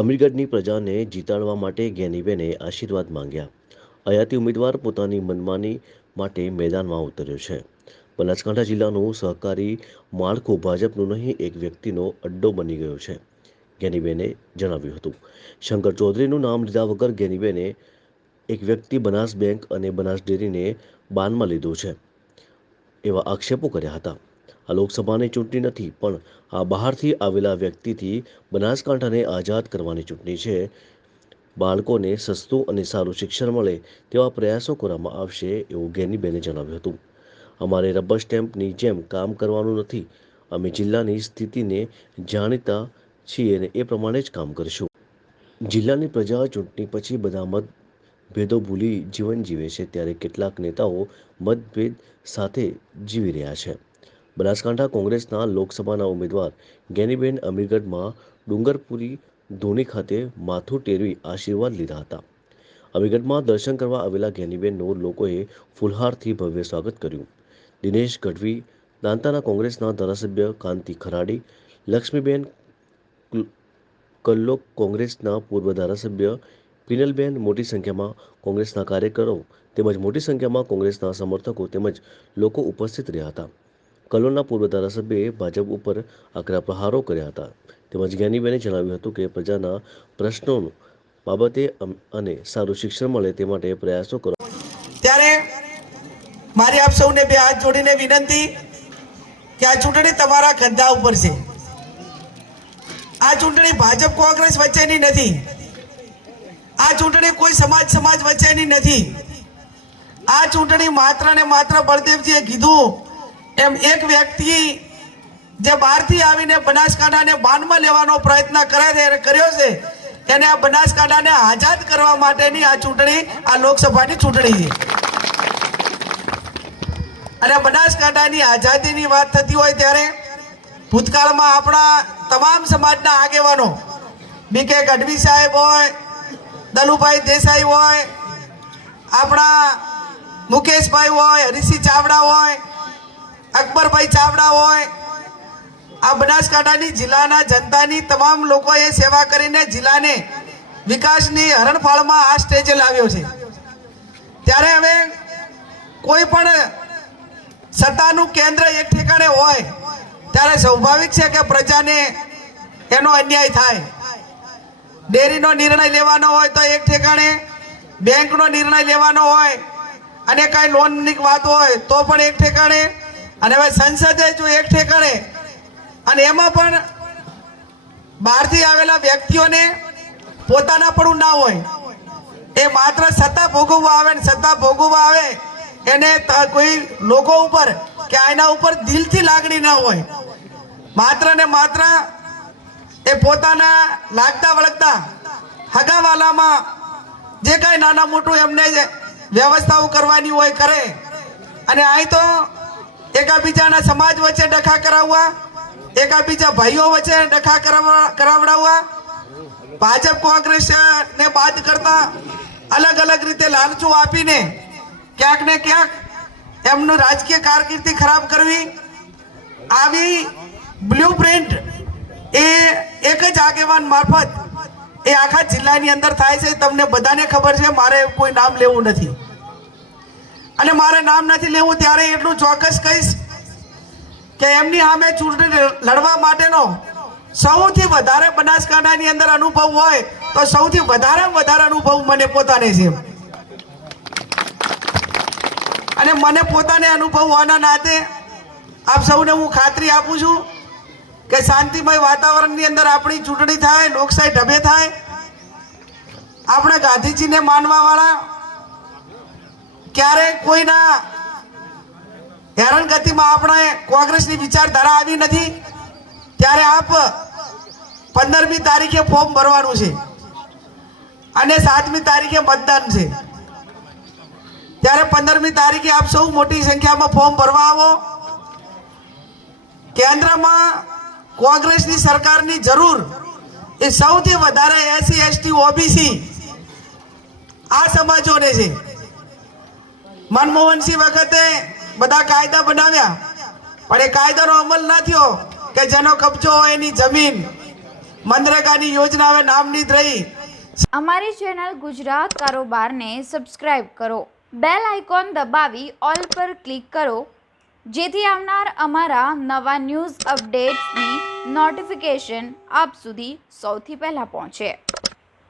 અમીરગઢની પ્રજાને જીતાડવા માટે જ્ઞાનીબેને આશીર્વાદ માંગ્યા. અયાતી ઉમેદવાર પોતાની મનમાની માટે મેદાનમાં ઉતર્યો છે. બનાસકાંઠા જિલ્લાનું સહકારી માળખું ભાજપનું નહીં, એક વ્યક્તિનો અડ્ડો બની ગયો છે જ્ઞાનીબેને જણાવ્યું હતું. શંકર ચૌધરીનું નામ લીધા વગર જ્ઞાનીબેને એક વ્યક્તિ બનાસ બેંક અને બનાસ ડેરીને બાનમાં લીધું છે, એવા આક્ષેપો કર્યા હતા. આ લોકસભાની ચૂંટણી નથી, પણ આ બહારથી આવેલા વ્યક્તિથી બનાસકાંઠાને આઝાદ કરવાની ચૂંટણી છે. બાળકોને સસ્તું અને સારું શિક્ષણ મળે તેવા પ્રયાસો કરવામાં આવશે એવું ગેનીબેને જણાવ્યું હતું. અમારે રબર સ્ટેમ્પની જેમ કામ કરવાનું નથી, અમે જિલ્લાની સ્થિતિને જાણીતા છીએ અને એ પ્રમાણે જ કામ કરીશું. જિલ્લાની પ્રજા ચૂંટણી પછી બધા મતભેદો ભૂલી જીવન જીવે છે, ત્યારે કેટલાક નેતાઓ મતભેદ સાથે જીવી રહ્યા છે. બનાસકાંઠા કોંગ્રેસના લોકસભાના ઉમેદવાર ગેનીબેન અમીરગઢમાં ડુંગરપુરી ધોની ખાતે માથું ટેરવી આશીર્વાદ લીધા હતા. અમીરગઢમાં દર્શન કરવા આવેલા જ્ઞાનીબેનનું લોકોએ ફુલહારથી ભવ્ય સ્વાગત કર્યું. દિનેશ ગઢવી, દાંતાના કોંગ્રેસના ધારાસભ્ય કાંતિ ખરાડી, લક્ષ્મીબેન કુલ- કલ્લોક કોંગ્રેસના પૂર્વ ધારાસભ્ય પિનલબેન મોટી સંખ્યામાં કોંગ્રેસના કાર્યકરો તેમજ મોટી સંખ્યામાં કોંગ્રેસના સમર્થકો તેમજ લોકો ઉપસ્થિત રહ્યા હતા. કલોલના પૂર્વ ધારાસભ્યએ ભાજપ ઉપર આકરા પ્રહારો કર્યા હતા. તેમજ જ્ઞાનીબેને જણાવ્યું હતું કે પ્રજાના પ્રશ્નો બાબતે અને સારું શિક્ષણ મળે તે માટે પ્રયાસો કરો. ત્યારે મારી આપ સૌને બે હાથ જોડીને વિનંતી કે આ ચૂંટણી તમારા કંધા ઉપર છે. આ ચૂંટણી ભાજપ કોંગ્રેસ વચ્ચેની નથી. આ ચૂંટણી કોઈ સમાજ સમાજ વચ્ચેની નથી. આ ચૂંટણી માત્ર ને માત્ર બળદેવજીએ કીધું એમ એક વ્યક્તિ જે બહારથી આવીને બનાસકાંઠાને બાનમાં લેવાનો પ્રયત્ન કરે છે કર્યો છે, એને આ બનાસકાંઠાને આઝાદ કરવા માટેની આ ચૂંટણી, આ લોકસભાની ચૂંટણી છે. અને બનાસકાંઠાની આઝાદીની વાત થતી હોય ત્યારે ભૂતકાળમાં આપણા તમામ સમાજના આગેવાનો બી કે ગઢવી સાહેબ હોય, દલુભાઈ દેસાઈ હોય, આપણા મુકેશભાઈ હોય હરીસિંહ ચાવડા હોય અકબરભાઈ ચાવડા હોય, આ બનાસકાંઠાની જિલ્લાના જનતાની તમામ લોકોએ સેવા કરીને જિલ્લાને વિકાસની હરણફાળમાં આ સ્ટેજે લાવ્યો છે. ત્યારે હવે કોઈ પણ સત્તાનું કેન્દ્ર એક ઠેકાણે હોય, ત્યારે સ્વાભાવિક છે કે પ્રજાને એનો અન્યાય થાય. ડેરીનો નિર્ણય લેવાનો હોય તો એક ઠેકાણે, બેંકનો નિર્ણય લેવાનો હોય, અને કાંઈ લોનની વાત હોય તો પણ એક ઠેકાણે અને હવે સંસદે જો એક ઠેકાણે અને એમાં પણ બહારથી આવેલા વ્યક્તિઓને પોતાના પણ ના હોય, એ માત્ર સત્તા ભોગવવા આવે ને સત્તા ભોગવવા આવે, એને કોઈ લોકો ઉપર કે આના ઉપર દિલથી લાગણી ના હોય. માત્ર ને માત્ર એ પોતાના લાગતા વળગતા હગાવાલામાં જે કાંઈ નાના મોટું એમને વ્યવસ્થાઓ કરવાની હોય કરે, અને અહીં તો એકાબીજાના સમાજ વચ્ચે ડખા કરાવવા, એકાબીજા ભાઈઓ વચ્ચે ડખા કરાવડાવવા, ભાજપ કોંગ્રેસ ને બાદ કરતા અલગ અલગ રીતે લાલચો આપીને ક્યાંક ને ક્યાંક એમનું રાજકીય કારકિર્દી ખરાબ કરવી. આવી બ્લુ પ્રિન્ટ એ એક જ આગેવાન મારફત એ આખા જિલ્લાની અંદર થાય છે. તમને બધાને ખબર છે, મારે કોઈ નામ લેવું નથી. અને મારે નામ નથી લેવું, ત્યારે એટલું ચોક્કસ કહીશ કે એમની સામે ચૂંટણી લડવા માટેનો સૌથી વધારે બનાસકાંઠાની અંદર અનુભવ હોય, તો સૌથી વધારે વધારે અનુભવ મને પોતાને છે. અને મને પોતાને અનુભવ હોવાના નાતે આપ સૌને હું ખાતરી આપું છું કે શાંતિમય વાતાવરણની અંદર આપણી ચૂંટણી થાય, લોકશાહી ઢબે થાય. આપણે ગાંધીજીને માનવાવાળા ક્યારે કોઈના હેરાનગતિમાં આપણે કોંગ્રેસની વિચારધારા આવી નથી, ત્યારે આપ પંદરમી તારીખે ફોર્મ ભરવાનું છે અને સાતમી તારીખે મતદાન છે. ત્યારે પંદરમી તારીખે આપ સૌ મોટી સંખ્યામાં ફોર્મ ભરવા આવો. કેન્દ્રમાં કોંગ્રેસની સરકારની જરૂર એ સૌથી વધારે એસસી, એસટી, ઓબીસી આ સમાજોને છે. મનમોહનસિંહ વખતે બધા કાયદા બનાવ્યા. પણ એ કાયદાનો અમલ ના થયો કે જેનો કબજો હોય એની જમીન. મનરેગાની યોજના હવે નામની જ રહી. અમારી ચેનલ ગુજરાત કારોબારને સબસ્ક્રાઇબ કરો. બેલ આઇકોન દબાવી ઓલ પર ક્લિક કરો. જેથી આવનાર અમારા નવા ન્યૂઝ અપડેટ્સની નોટિફિકેશન આપ સુધી સૌથી પહેલાં પહોંચે.